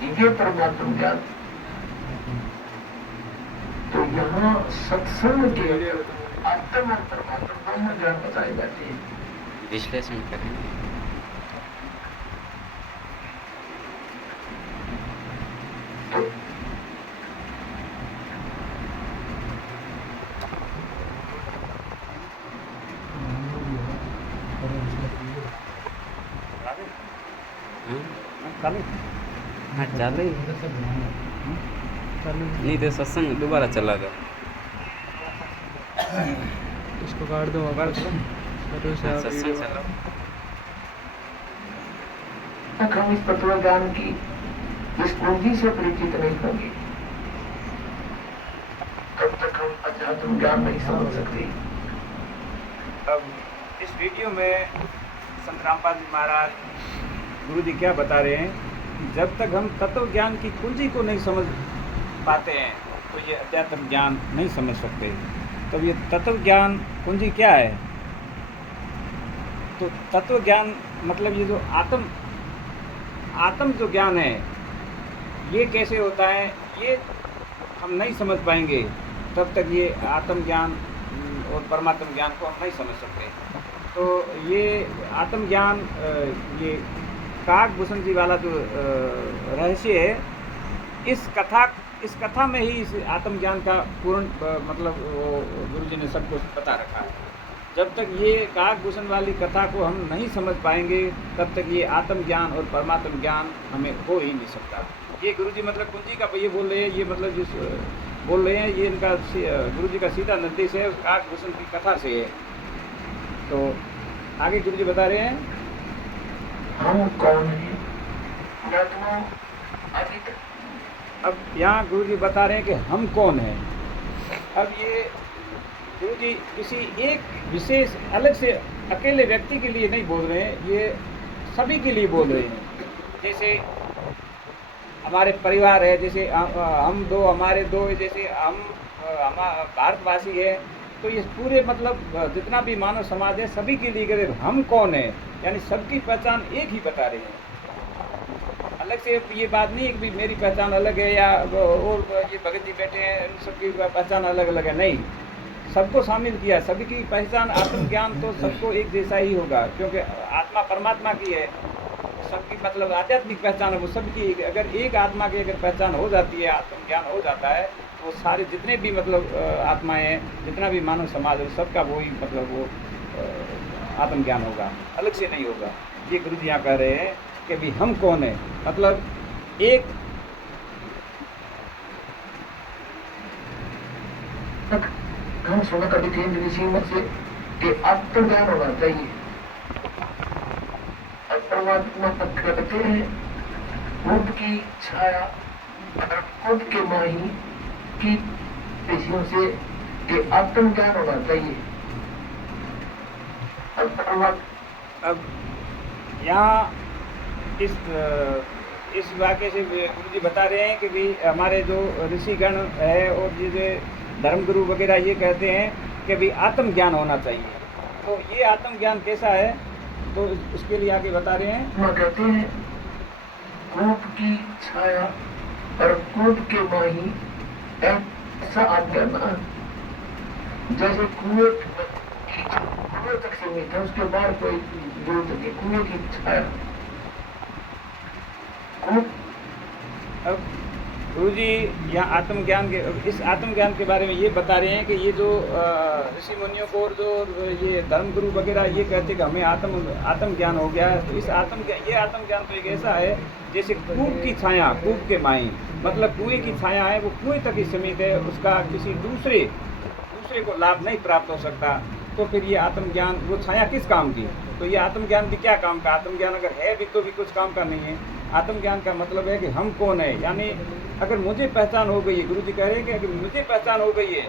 ये परमात्म ज्ञान। तो यहाँ सत्संग के आत्म और परमात्मा दोनों ज्ञान बताए जाते हैं। विश्लेषण करें। हाँ चालू ही नहीं तो सत्संग दोबारा चला गया। इसको काट दो वापस। सत्संग चला। हम इस तत्व ज्ञान की इस पूंजी से परिचित नहीं होंगे तब तक हम अध्यात्म ज्ञान नहीं समझ सकते। अब इस वीडियो में संत रामपाल जी महाराज गुरु जी क्या बता रहे हैं कि जब तक हम तत्व ज्ञान की कुंजी को नहीं समझ पाते हैं तो ये अध्यात्म ज्ञान नहीं समझ सकते। तो ये तत्व ज्ञान कुंजी क्या है? तो तत्व ज्ञान मतलब ये जो आत्म जो ज्ञान है ये कैसे होता है ये हम नहीं समझ पाएंगे तब तक ये आत्म ज्ञान और परमात्म ज्ञान को हम नहीं समझ सकते। तो ये आत्म ज्ञान ये काकभूषण जी वाला जो रहस्य है इस कथा में ही इस आत्म ज्ञान का पूर्ण मतलब गुरु जी ने सब कुछ बता रखा है। जब तक ये काकभूषण वाली कथा को हम नहीं समझ पाएंगे तब तक ये आत्म ज्ञान और परमात्म ज्ञान हमें हो ही नहीं सकता। ये गुरु जी मतलब कुंजी का ये बोल रहे हैं, ये मतलब जिस बोल रहे हैं ये इनका गुरु जी का सीधा निर्देश है उस काकभूषण की कथा से है। तो आगे गुरु जी बता रहे हैं हम कौन हैं? अब यहाँ गुरु जी बता रहे हैं कि हम कौन हैं। अब ये गुरु जी किसी एक विशेष अलग से अकेले व्यक्ति के लिए नहीं बोल रहे हैं, ये सभी के लिए बोल रहे हैं। जैसे हमारे परिवार है, जैसे हम दो हमारे दो, जैसे हम भारतवासी है तो ये पूरे मतलब जितना भी मानव समाज है सभी के लिए कहते हम कौन है यानी सबकी पहचान एक ही बता रहे हैं। अलग से ये बात नहीं है कि मेरी पहचान अलग है या और ये भगत जी बैठे हैं इन सबकी पहचान अलग अलग है, नहीं, सबको शामिल किया। सभी की पहचान आत्मज्ञान तो सबको एक जैसा ही होगा क्योंकि आत्मा परमात्मा की है। सबकी मतलब आध्यात्मिक पहचान है वो सबकी। अगर एक आत्मा की अगर पहचान हो जाती है, आत्मज्ञान हो जाता है वो सारे जितने भी मतलब आत्माएं हैं, जितना भी मानव समाज है सबका वही मतलब वो आत्मज्ञान होगा, अलग से नहीं होगा। ये गुरु जी यहाँ कह रहे हैं कि भी हम कौन है मतलब एक हम सुना कभी थे ऋषि से कि आत्मज्ञान होना चाहिए। परमात्मा तक कहते हैं रूप की छाया और खुद के माही की ऋषियों से कि आत्मज्ञान होना चाहिए। अब यहाँ इस वाक्य से गुरु जी बता रहे हैं कि भी हमारे जो ऋषिगण है और ये जो धर्मगुरु वगैरह ये कहते हैं कि भी आत्मज्ञान होना चाहिए। तो ये आत्मज्ञान कैसा है तो उसके लिए आगे बता रहे हैं। वह कहते हैं रूप की छाया और कूप के माही ऐसा आत्मज्ञान जैसे कुएं तक सीमित है, उसके बाद कोई जरूरत नहीं। कुएं की छाया। अब गुरु जी यहाँ आत्मज्ञान के इस आत्मज्ञान के बारे में ये बता रहे हैं कि ये जो ऋषि मुनियों को और जो ये धर्मगुरु वगैरह ये कहते हैं कि हमें आत्मज्ञान हो गया है। तो इस आत्मज्ञान तो एक ऐसा है जैसे कूप की छाया, कूप के माई मतलब कुएं की छाया है, वो कुएं तक ही सीमित है, उसका किसी दूसरे को लाभ नहीं प्राप्त हो सकता। तो फिर ये आत्मज्ञान वो छाया किस काम की? तो ये आत्मज्ञान भी क्या काम का? आत्मज्ञान अगर है भी तो भी कुछ काम का नहीं है। आत्मज्ञान का मतलब है कि हम कौन है, यानी अगर मुझे पहचान हो गई है, गुरु जी कह रहे हैं कि अगर मुझे पहचान हो गई है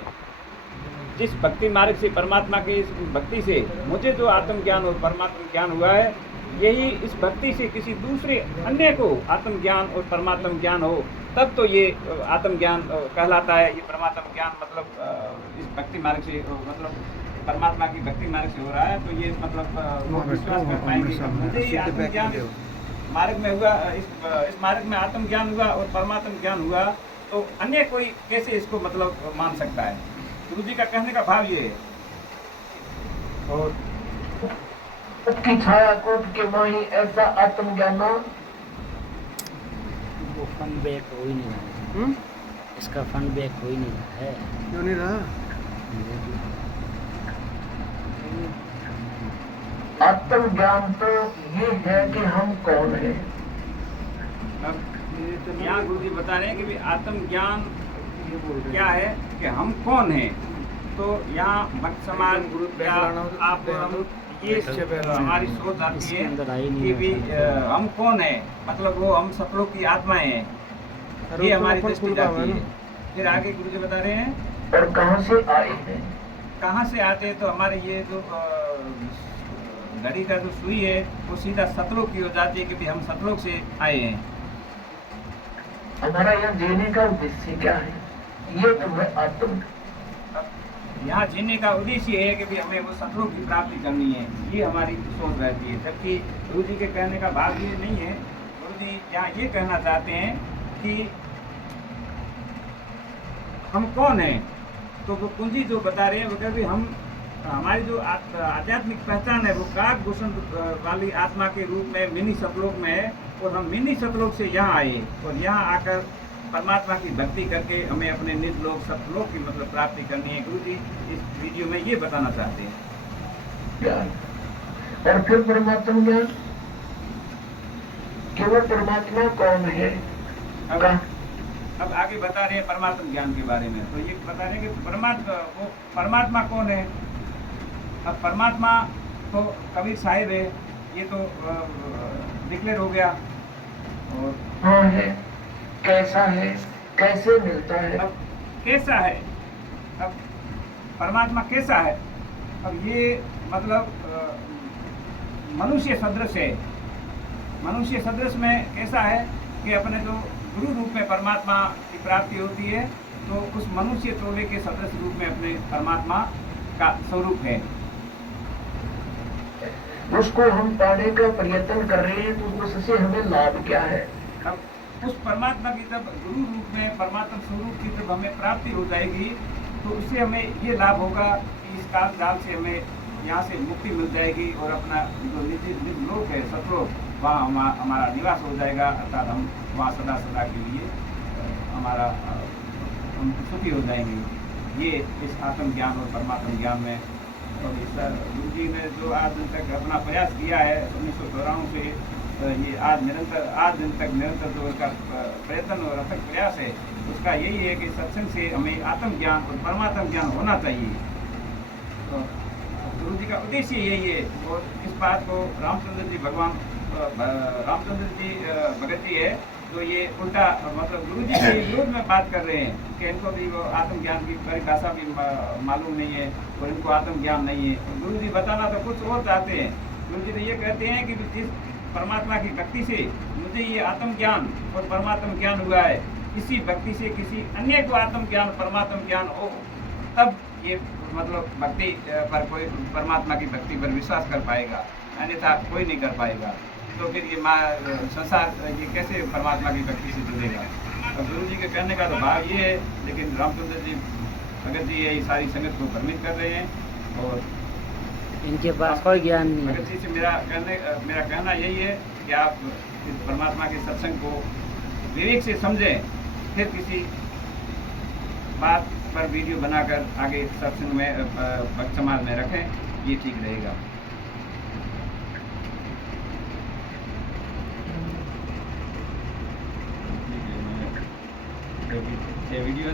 जिस भक्ति मार्ग से, परमात्मा की इस भक्ति से मुझे जो आत्मज्ञान और परमात्म ज्ञान हुआ है, यही इस भक्ति से किसी दूसरे अन्य को आत्मज्ञान और परमात्म ज्ञान हो तब तो ये आत्मज्ञान कहलाता है। ये परमात्म ज्ञान मतलब इस भक्ति मार्ग से मतलब परमात्मा की भक्ति मार्ग से हो रहा है। तो ये मतलब वो विश्वास कर पाएंगे मुझे ये आत्मज्ञान मार्ग में हुआ, इस मार्ग में आत्मज्ञान हुआ और परमात्म ज्ञान हुआ, तो अन्य कोई कैसे इसको मतलब मान सकता है? गुरु जी का कहने का भाव ये है। और की छाया कोट के माही ऐसा आत्मज्ञान वो फन बैक हो ही नहीं रहा है। इसका फन बैक हो ही नहीं रहा है। क्यों नहीं रहा? आत्मज्ञान तो ये है कि हम कौन है। अब यहाँ गुरु जी बता रहे हैं कि भी आत्मज्ञान क्या है कि हम कौन हैं। तो यहाँ भक्त समाज या आप और हम ये हमारी सोच आती इसके है अंदर आई नहीं कि भी है। हम कौन है, मतलब वो हम सतलोक की आत्माएं हैं, ये हमारी दृष्टि जाती है। फिर आगे गुरु जी बता रहे हैं और कहाँ से आए हैं। कहाँ से आते हैं, तो हमारे ये जो घड़ी का जो सुई है वो सीधा सतलोक की हो जाती है कि भी हम सतलोक से आए हैं। हमारा यहाँ जीने का उद्देश्य क्या है, ये तो है आत्म। यहाँ जीने का उद्देश्य है कि भी हमें वो सतलोक की प्राप्ति करनी है, ये हमारी सोच रहती है। जबकि गुरु जी के कहने का भाव ये नहीं है। गुरु जी यहाँ ये कहना चाहते हैं कि हम कौन हैं। तो वो कुंजी जो बता रहे हैं वो कह भी हम हमारी जो आध्यात्मिक पहचान है वो काक भूषण वाली आत्मा के रूप में मिनी सतलोक में है, और हम मिनी सतलोक से यहाँ आए और यहाँ आकर परमात्मा की भक्ति करके हमें अपने निज लोक सतलोक की मतलब प्राप्ति करनी है। गुरु जी इस वीडियो में ये बताना चाहते हैं। ज्ञान और फिर परमात्मा ज्ञान, केवल परमात्मा कौन है। अब आगे बता रहे हैं परमात्मा ज्ञान के बारे में। तो ये बता रहे हैं कि परमात्मा कौन है। अब परमात्मा तो कबीर साहिब है, ये तो डिक्लेयर हो गया। और हाँ है, कैसा है, कैसे मिलता है। अब कैसा है, अब परमात्मा कैसा है, अब ये मतलब मनुष्य सदृश है। मनुष्य सदृश में कैसा है कि अपने जो गुरु रूप में परमात्मा की प्राप्ति होती है, तो उस मनुष्य तोले के सदृश रूप में अपने परमात्मा का स्वरूप है। उसको हम पाने का प्रयत्न कर रहे हैं, तो उससे हमें लाभ क्या है। अब उस परमात्मा की जब गुरु रूप में परमात्मा स्वरूप की जब हमें प्राप्ति हो जाएगी, तो उससे हमें ये लाभ होगा कि इस काल जाल से हमें यहाँ से मुक्ति मिल जाएगी और अपना जो निज लोक है सतलोक, वहाँ हमारा निवास हो जाएगा। अर्थात हम वहाँ सदा सदा के लिए हमारा हम सुखी हो जाएंगे। ये इस आत्मज्ञान और परमात्म ज्ञान में और इस गुरु जी ने जो आज दिन तक अपना प्रयास किया है 1994 से ये आज दिन तक निरंतर जो उसका प्रयत्न और अथक प्रयास है, उसका यही है कि सत्संग से हमें आत्मज्ञान और परमात्म ज्ञान होना चाहिए। तो गुरु जी का उद्देश्य यही है। और इस बात को रामचंद्र जी भगत जी है, तो ये उल्टा मतलब गुरु जी के विरोध में बात कर रहे हैं कि इनको भी वो आत्मज्ञान की परिभाषा भी मालूम नहीं है और इनको आत्मज्ञान नहीं है। और गुरु जी बताना तो कुछ और चाहते हैं। गुरु जी तो ये कहते हैं कि जिस परमात्मा की भक्ति से मुझे ये आत्मज्ञान और परमात्म ज्ञान हुआ है, किसी भक्ति से किसी अन्य को आत्मज्ञान परमात्म ज्ञान हो, तब ये मतलब भक्ति पर कोई परमात्मा की भक्ति पर विश्वास कर पाएगा, अन्यथा कोई नहीं कर पाएगा। तो फिर ये संसार ये कैसे परमात्मा की भक्ति से जुड़ेगा। और गुरु जी के कहने का तो भाव ये है, लेकिन रामचंद्र जी भगत जी ये सारी संगत को भ्रमित कर रहे हैं। और इनके पास कोई ज्ञान नहीं भगत है। जी से मेरा कहना यही है कि आप इस परमात्मा के सत्संग को विवेक से समझें, फिर किसी बात पर वीडियो बनाकर आगे सत्संग में भक्त समाज में रखें, ये ठीक रहेगा। वीडियो